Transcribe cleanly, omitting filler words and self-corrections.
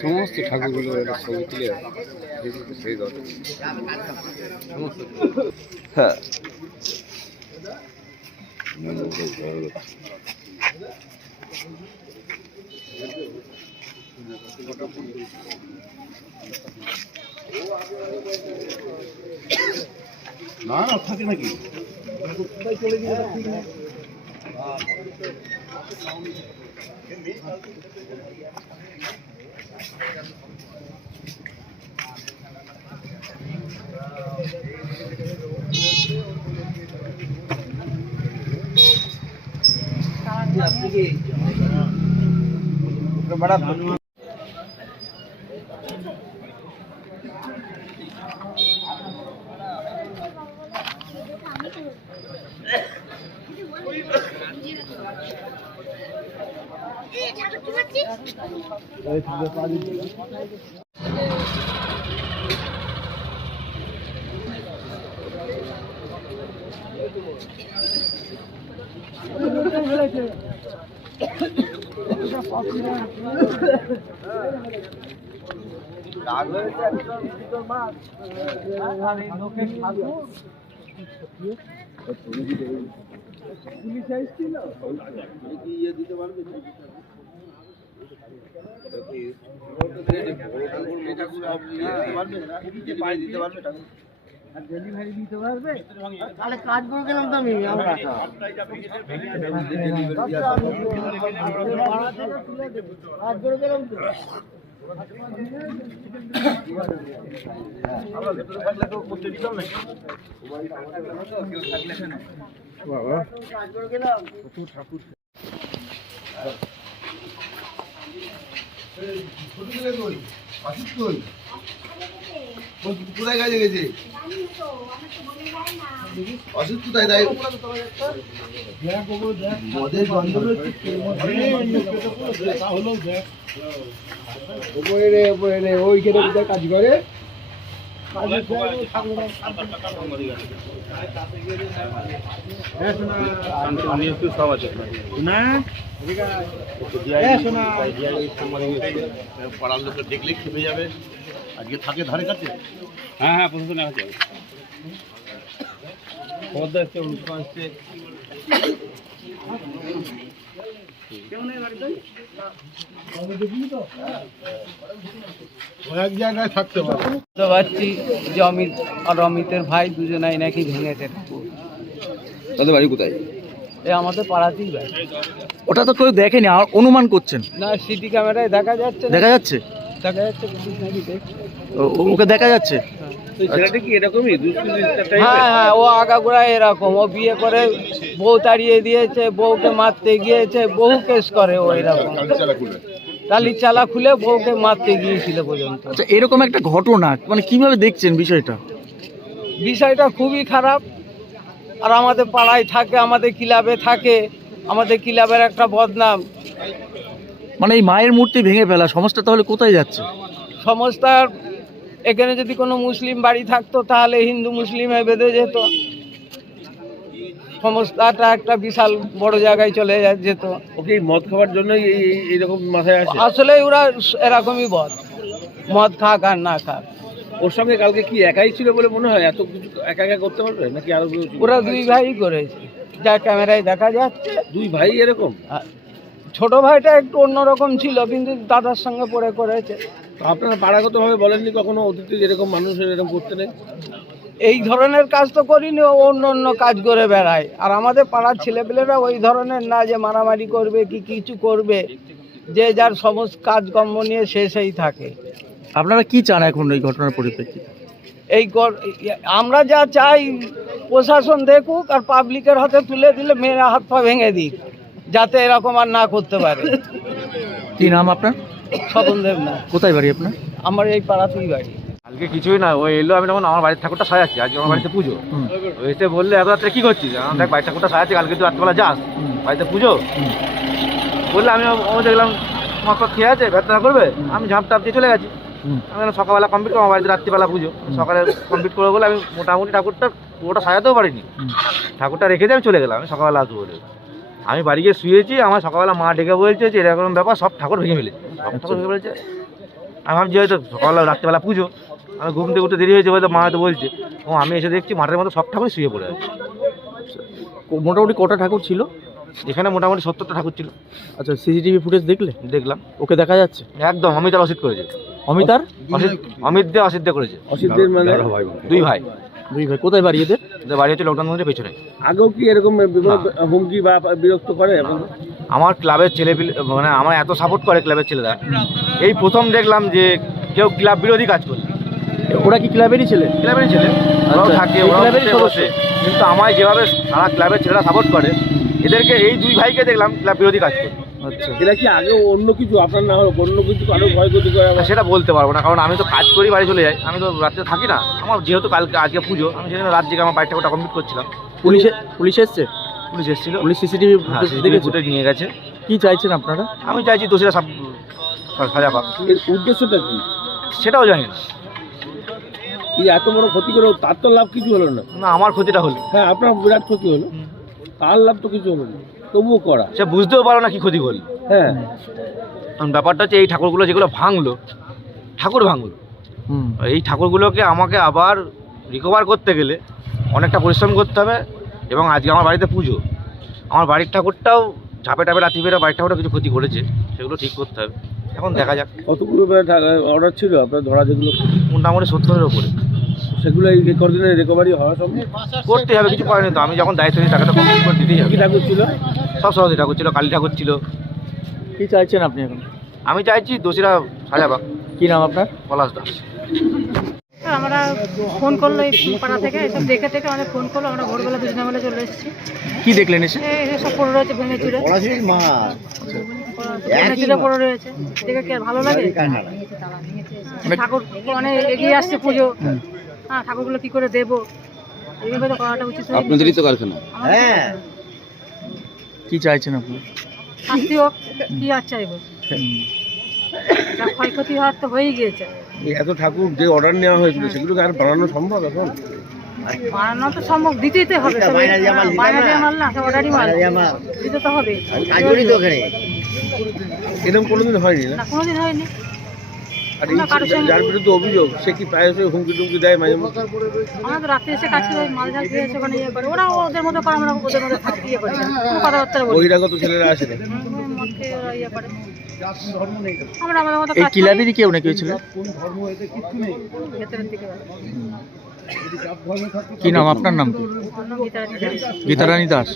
সমস্ত ঠাকুরগুলো একটা ছবি তুলে সেই দরকার সমস্ত হ্যাঁ না না থাকে নাকি চলে গেলে ঠিক না बड़ा ডেলিভারি দিতে পারবে তাহলে কাজ করে গেলাম তো আমি কাজ করে গেলাম তো ঠাকুর কোথায় কাজে গেছে অসুখ কোথায় তাই মদের গন্ধ ওইখানে কোথায় কাজ করে পাড়ার লোকের দেখলে খেপে যাবে আজকে থাকে ধারে কাছে হ্যাঁ হ্যাঁ প্রশাসনে আছে পদ্মা আসছে অনুষ্ঠান আসছে থাকতে পারছি যে অমিত আর অমিতের ভাই দুজনাই নাকি ভেঙেছে ঠাকুর। তাদের বাড়ি কোথায়? এ আমাদের পাড়াতেই বাড়ি। ওটা তো কেউ দেখেনি, আর অনুমান করছেন? না, সিটি ক্যামেরায় দেখা যাচ্ছে। দেখা যাচ্ছে? দেখা যাচ্ছে ওকে দেখা যাচ্ছে। ছেলেটা কি এরকমই? হ্যাঁ হ্যাঁ, ও আগাগোড়া এরকম। ও বিয়ে করে বউ তাড়িয়ে দিয়েছে, বউকে মারতে গিয়েছে, বহু কেস করে ও এরকম। টালির চালা খুলে বউকে মারতে গিয়েছিল পর্যন্ত। আচ্ছা, এরকম একটা ঘটনা মানে কিভাবে দেখছেন বিষয়টা? বিষয়টা খুবই খারাপ। আর আমাদের পাড়ায় থাকে, আমাদের ক্লাবে থাকে, আমাদের ক্লাবের একটা বদনাম। মানে এই মায়ের মূর্তি ভেঙে ফেলা সমস্যা তাহলে কোথায় যাচ্ছে? সমস্যার এখানে যদি কোনো মুসলিম বাড়ি থাকতো তাহলে হিন্দু মুসলিমে বেঁধে যেত। সমস্যাটা একটা বিশাল বড় জায়গায় চলে যেত। ওকে মদ খাওয়ার জন্য এইরকম মাথায় আসে? আসলে ওরা এরকমই মদ খাক আর না খাক। ওর সঙ্গে কালকে কি একাই ছিল বলে মনে হয়? এত কিছু একা একা করতে পারবে নাকি আরো? ওরা দুই ভাই করেছে, যা ক্যামেরায় দেখা যাচ্ছে। দুই ভাই এরকম? ছোট ভাইটা একটু অন্যরকম ছিল, কিন্তু দাদার সঙ্গে পড়ে করেছে। আপনারা পাড়াগতভাবে বলেননি কখনো অতীতে যেরকম মানুষের এরকম করতে নেই? এই ধরনের কাজ তো করিনি, ও অন্য অন্য কাজ করে বেড়ায়। আর আমাদের পাড়ার ছেলেপেলেরা ওই ধরনের না যে মারামারি করবে কি কিছু করবে, যে যার সমস্ত কাজকর্ম নিয়ে সেই থাকে। আপনারা কি চান এখন এই ঘটনার পরিপ্রেক্ষিতে? আমরা যা চাই প্রশাসন দেখুক আর পাবলিকের হাতে তুলে দিলে মেয়েরা হাত পা ভেঙে দিক, যাতে এরকম আর না করতে পারে। কি নাম আপনার? স্বপন দেব না। কোথায় বাড়ি আপনার? আমার এই পাড়াতেই বাড়ি। কালকে কিছুই না, ওই এলো, আমি তখন আমার বাড়ির ঠাকুরটা সাজাচ্ছি, আজকে আমার বাড়িতে পুজো। এসে বললে এত রাত্রে কি করছিস? আমার দেখ বাড়ির ঠাকুরটা সাজাচ্ছি, কালকে তুই রাত্রেবেলা যাস বাড়িতে পুজো। বললে আমি দেখলাম মদ খেয়ে আছে, ব্যর্থনা করবে, আমি ঝাঁপ টাপ দিয়ে চলে গেছি। আমি সকালবেলা কমপ্লিট করবো, আমার বাড়িতে রাত্রিবেলা পুজো, সকালে কমপ্লিট করবো বলে আমি মোটামুটি ঠাকুরটা পুরোটা সাজাতেও পারিনি। ঠাকুরটা রেখে দিয়ে আমি চলে গেলাম, আমি সকালবেলা আসবো বলে। আমি বাড়ি গিয়ে শুয়েছি, আমার সকালবেলা মা ডেকে বলছে যে এরকম ব্যাপার, সব ঠাকুর ভেঙে ফেলেছে, সব ঠাকুর ভেঙে ফেলেছে। আমি ভাবছি হয়তো সকালবেলা রাত্রিবেলা পুজো, আমি ঘুম থেকে উঠতে দেরি হয়েছে হয়তো, মা হয়তো বলছে। ও আমি এসে দেখছি মাঠের মতো সব ঠাকুরই শুয়ে পড়ে আছে। মোটামুটি কটা ঠাকুর ছিল এখানে? মোটামুটি 70টা ঠাকুর ছিল। আচ্ছা, সিসিটিভি ফুটেজ দেখলে? দেখলাম। ওকে দেখা যাচ্ছে? একদম অমিতার অসিত করেছে। অমিতার? অমিত দিয়ে অসিত দিয়ে করেছে। অসিতদের মানে দুই ভাই। দুই ভাই কোথায় বাড়ি এদের? বাড়ি হচ্ছে লকডাউন মধ্যে পেছনে। আগেও কি এরকম হুমকি বা বিরক্ত করে? আমার ক্লাবের ছেলে মানে আমার এত সাপোর্ট করে ক্লাবের ছেলেরা, এই প্রথম দেখলাম যে কেউ ক্লাব বিরোধী কাজ করে। ওরা কি ক্লাবেরই ছেলে? ক্লাবেরই ছেলে, ওরাও থাকে, ওরাও বসে। কিন্তু আমায় যেভাবে সারা ক্লাবের ছেলেরা সাপোর্ট করে, এদেরকে এই দুই ভাইকে দেখলাম ক্লাব বিরোধী কাজ করে। আচ্ছা, এরা কি আগে অন্য কিছু আপনার না হলো অন্য কিছু আরো ক্ষয়ক্ষতি করে? সেটা বলতে পারবো না, কারণ আমি তো কাজ করি, বাড়ি চলে যাই, আমি তো রাত্রে থাকি না। আমার যেহেতু কালকে আজকে পুজো, আমি সেজন্য রাত জেগে আমার বাড়িটা ওটা কমপ্লিট করছিলাম। পুলিশ এসছে? পুলিশ এসেছিল, পুলিশ সিসিটিভি দেখে ফুটেজ নিয়ে গেছে। কি চাইছেন আপনারা? আমি চাইছি দোষীরা সাজা পাক। এর উদ্দেশ্যটা কি সেটাও জানি না। এই এত বড় ক্ষতি করে তার তো লাভ কিছু হলো না? না, আমার ক্ষতিটা হলো। হ্যাঁ, আপনার বিরাট ক্ষতি হলো, তার লাভ তো কিছু হলো না, তবুও করা। সে বুঝতেও পারো না কি ক্ষতি করলো। হ্যাঁ, ব্যাপারটা হচ্ছে এই ঠাকুরগুলো যেগুলো ভাঙলো, ঠাকুর ভাঙলো, এই ঠাকুরগুলোকে আমাকে আবার রিকভার করতে গেলে অনেকটা পরিশ্রম করতে হবে। এবং আজকে আমার বাড়িতে পুজো, আমার বাড়ির ঠাকুরটাও ঝাপে টাপে রাতি বেরো, বাড়ির ঠাকুরটা কিছু ক্ষতি করেছে, সেগুলো ঠিক করতে হবে। এখন দেখা যাক। কতগুলো অর্ডার ছিল আপনার ধরা? যেগুলো মোটামুটি 70-এর ওপরে। সেগুলো এই কদিনের রিকভারি হওয়া সম্ভব? করতে হবে, কিছু করেনি তো। আমি যখন দায়িত্ব নিই টাকাটা কমপ্লিট করে দিতেই হবে। কি ঠাকুর ছিল? সব সরস্বতী ঠাকুর ছিল, কালী ঠাকুর ছিল। কি চাইছেন আপনি এখন? আমি চাইছি দোষীরা সাজা পাক। কি নাম আপনার? পলাশ দাস। আমরা ফোন করলো এই পাড়া থেকে, এসব দেখে থেকে আমাদের ফোন করলো, আমরা ভোরবেলা দুজনে মিলে চলে এসেছি। কি দেখলেন এসে? সব পড়ে রয়েছে, ভেঙে চুরে পড়ে রয়েছে, দেখে কি আর ভালো লাগে? ঠাকুর মানে এগিয়ে আসছে পুজো, হ্যাঁ, ঠাকুরগুলো কি করে দেবো, এইভাবে তো করাটা উচিত। আপনাদেরই তো কারখানা। হ্যাঁ, কি চাইছেন আপনি? শাস্তি হোক, কি আর চাইবো? যা ক্ষয়ক্ষতি হওয়ার তো হয়েই গিয়েছে। এত ঠাকুর যে অর্ডার নেওয়া হয়েছিল সেগুলো কি আর বানানো সম্ভব এখন? বানানো তো সম্ভব, দিতেই তো হবে। বাইরে দিয়ে মাল না, সব অর্ডারই মাল, দিতে তো হবে। এরকম কোনোদিন হয়নি না? কোনোদিন হয়নি। আর যার বিরুদ্ধে অভিযোগ সে কি প্রায়শই হুমকি টুমকি দেয় মাঝে মধ্যে? আমরা তো রাত্রে এসে কাজ করে মাল ঝাল দিয়ে এসে ওখানে ইয়ে করে, ওরা ওদের মতো করে, আমরা ওদের মধ্যে থাকি, ইয়ে করি, কোনো কথাবার্তা বলি। বহিরাগত ছেলেরা আসে না? মদ খেয়ে ওরা ইয়ে করে, আমরা আমাদের মতো এই কাজ করি। ক্লাবেরই কেউ নাকি ছিল? ভেতরের দিকে বাড়ি। কি নাম আপনার? নাম কি? গীতারানী দাস। গীতারানী দাস।